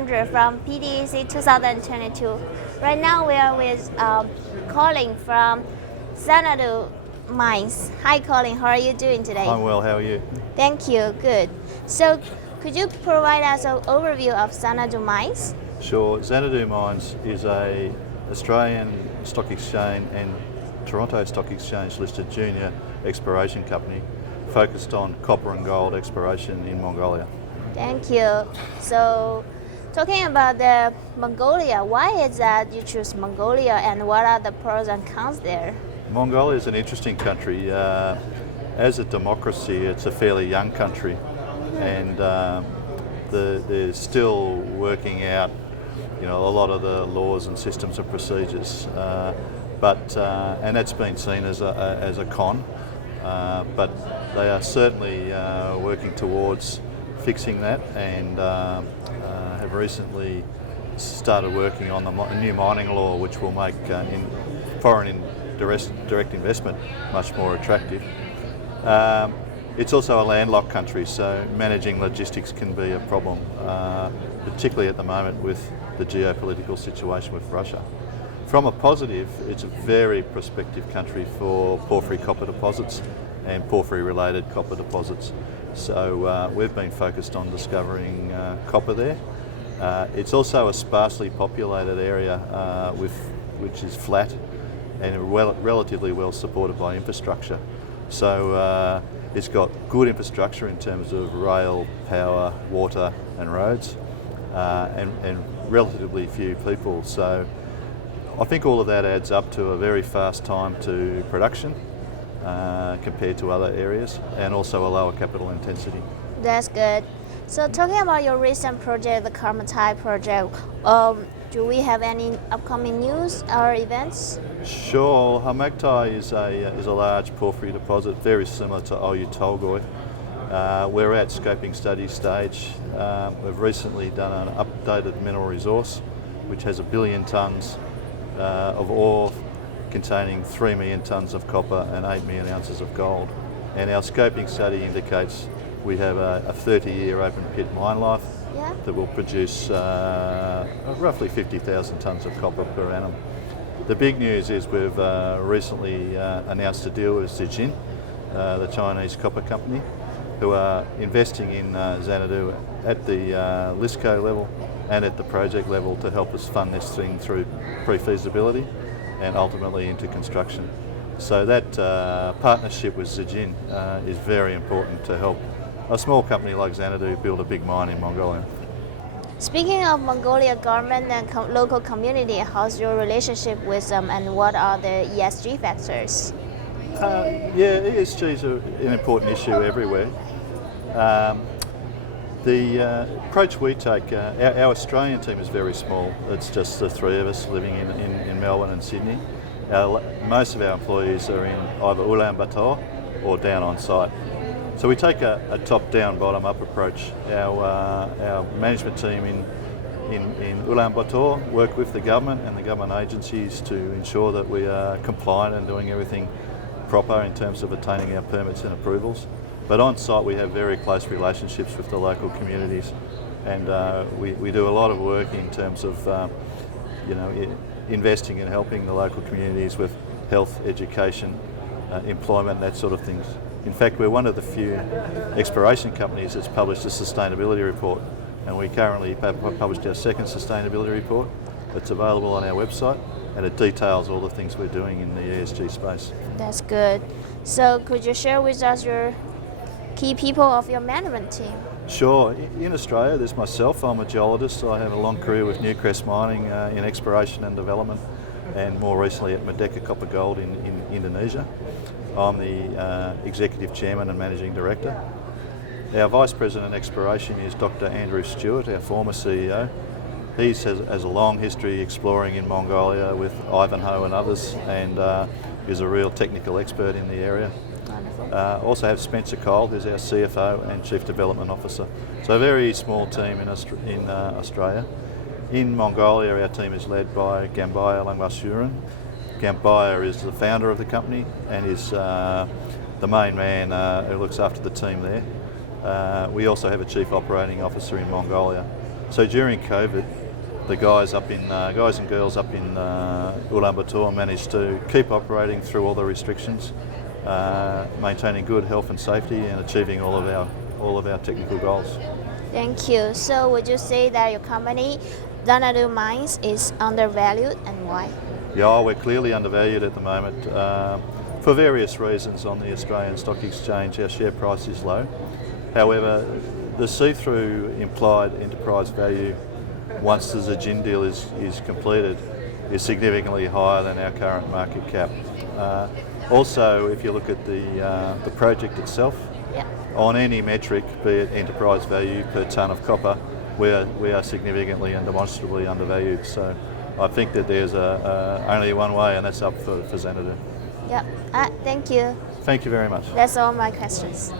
200 from PDAC 2022. Right now we are with Colin from Xanadu Mines. Hi Colin, how are you doing today? I'm well, how are you? Thank you, good. So could you provide us an overview of Xanadu Mines? Sure. Xanadu Mines is a Australian Stock Exchange and Toronto Stock Exchange listed junior exploration company focused on copper and gold exploration in Mongolia. Thank you. So talking about the Mongolia, why is that you choose Mongolia and what are the pros and cons there? Mongolia is an interesting country. As a democracy, it's a fairly young country, and they're still working out, a lot of the laws and systems and procedures. And that's been seen as a con. But they are certainly working towards fixing that, and have recently started working on a new mining law which will make foreign direct investment much more attractive. It's also a landlocked country, so managing logistics can be a problem, particularly at the moment with the geopolitical situation with Russia. From a positive, it's a very prospective country for porphyry copper deposits and porphyry-related copper deposits. So we've been focused on discovering copper there. It's also a sparsely populated area which is flat and relatively well supported by infrastructure. So it's got good infrastructure in terms of rail, power, water and roads, and relatively few people. So I think all of that adds up to a very fast time to production compared to other areas, and also a lower capital intensity. That's good. So talking about your recent project, the Karmatai project, do we have any upcoming news or events? Sure. Karmatai is a large porphyry deposit, very similar to Oyu Tolgoi. We're at scoping study stage. We've recently done an updated mineral resource, which has 1 billion tonnes of ore containing 3 million tonnes of copper and 8 million ounces of gold. And our scoping study indicates we have a 30-year open pit mine life that will produce roughly 50,000 tonnes of copper per annum. The big news is we've recently announced a deal with Zijin, the Chinese copper company, who are investing in Xanadu at the LISCO level and at the project level to help us fund this thing through pre-feasibility and ultimately into construction. So that partnership with Zijin is very important to help a small company like Xanadu build a big mine in Mongolia. Speaking of Mongolia government and local community, how's your relationship with them and what are the ESG factors? ESG is an important issue everywhere. The approach we take, our Australian team is very small. It's just the three of us living in Melbourne and Sydney. Most of our employees are in either Ulaanbaatar or down on site. So we take a top-down, bottom-up approach. Our management team in Ulaanbaatar work with the government and the government agencies to ensure that we are compliant and doing everything proper in terms of attaining our permits and approvals. But on site we have very close relationships with the local communities, and we do a lot of work in terms of investing and helping the local communities with health, education, employment, that sort of things. In fact, we're one of the few exploration companies that's published a sustainability report, and we currently published our second sustainability report. It's available on our website, and it details all the things we're doing in the ESG space. That's good. So could you share with us your key people of your management team? Sure. In Australia, there's myself. I'm a geologist. I have a long career with Newcrest Mining in exploration and development, and more recently at Merdeka Copper Gold in Indonesia. I'm the Executive Chairman and Managing Director. Our Vice President Exploration is Dr. Andrew Stewart, our former CEO. He has a long history exploring in Mongolia with Ivanhoe and others, and is a real technical expert in the area. Wonderful. Also have Spencer Cole, who's our CFO and Chief Development Officer. So a very small team in Australia. In Mongolia, our team is led by Gambaya Langwasuren. Gambaya is the founder of the company and is the main man who looks after the team there. We also have a Chief Operating Officer in Mongolia. So during COVID, the guys and girls up in Ulaanbaatar managed to keep operating through all the restrictions, maintaining good health and safety and achieving all of our technical goals. Thank you. So would you say that your company, Xanadu Mines, is undervalued and why? Yeah, we're clearly undervalued at the moment. For various reasons on the Australian Stock Exchange, our share price is low. However, the see-through implied enterprise value once the Zijin deal is completed is significantly higher than our current market cap. Also, if you look at the project itself, Yeah. on any metric, be it enterprise value per tonne of copper, we are significantly and demonstrably undervalued. So I think that there's only one way, and that's up for Xanadu. Yeah. Thank you. Thank you very much. That's all my questions.